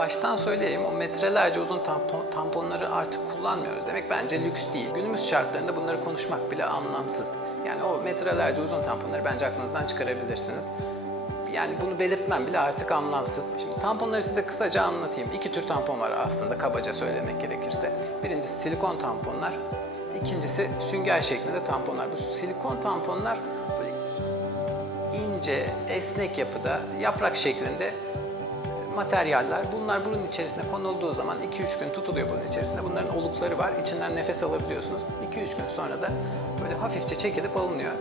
baştan söyleyeyim o metrelerce uzun tampon, tamponları artık kullanmıyoruz demek bence lüks değil. Günümüz şartlarında bunları konuşmak bile anlamsız. Yani o metrelerce uzun tamponları bence aklınızdan çıkarabilirsiniz. Yani bunu belirtmem bile artık anlamsız. Şimdi tamponları size kısaca anlatayım. İki tür tampon var aslında kabaca söylemek gerekirse. Birincisi silikon tamponlar. İkincisi sünger şeklinde tamponlar. Bu silikon tamponlar böyle ince, esnek yapıda, yaprak şeklinde materyaller. Bunlar bunun içerisine konulduğu zaman 2-3 gün tutuluyor bunun içerisinde. Bunların olukları var. İçinden nefes alabiliyorsunuz. 2-3 gün sonra da böyle hafifçe çekilip alınıyor.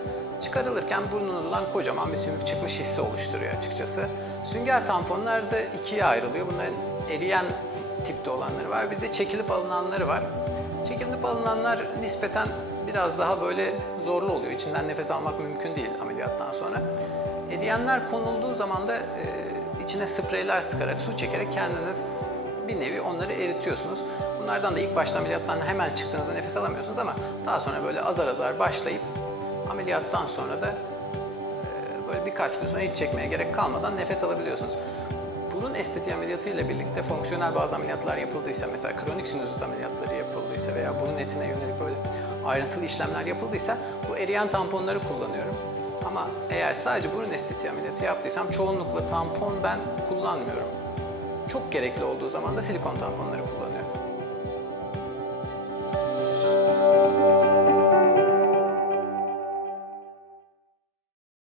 Çıkarılırken burnunuzdan kocaman bir sümük çıkmış hissi oluşturuyor açıkçası. Sünger tamponlar da ikiye ayrılıyor. Bunların eriyen tipte olanları var. Bir de çekilip alınanları var. Çekilip alınanlar nispeten biraz daha böyle zorlu oluyor. İçinden nefes almak mümkün değil ameliyattan sonra. Eriyenler konulduğu zaman da e, içine spreyler sıkarak, su çekerek kendiniz bir nevi onları eritiyorsunuz. Bunlardan da ilk başta ameliyattan hemen çıktığınızda nefes alamıyorsunuz ama daha sonra böyle azar azar başlayıp ameliyattan sonra da e, böyle birkaç gün sonra hiç çekmeye gerek kalmadan nefes alabiliyorsunuz. Burun estetiği ameliyatı ile birlikte fonksiyonel bazı ameliyatlar yapıldıysa, mesela kronik sinüzit ameliyatları yapıldıysa veya burun etine yönelik böyle ayrıntılı işlemler yapıldıysa bu eriyen tamponları kullanıyorum. Ama eğer sadece burun estetiği ameliyatı yaptıysam çoğunlukla tampon ben kullanmıyorum. Çok gerekli olduğu zaman da silikon tamponları kullanıyorum.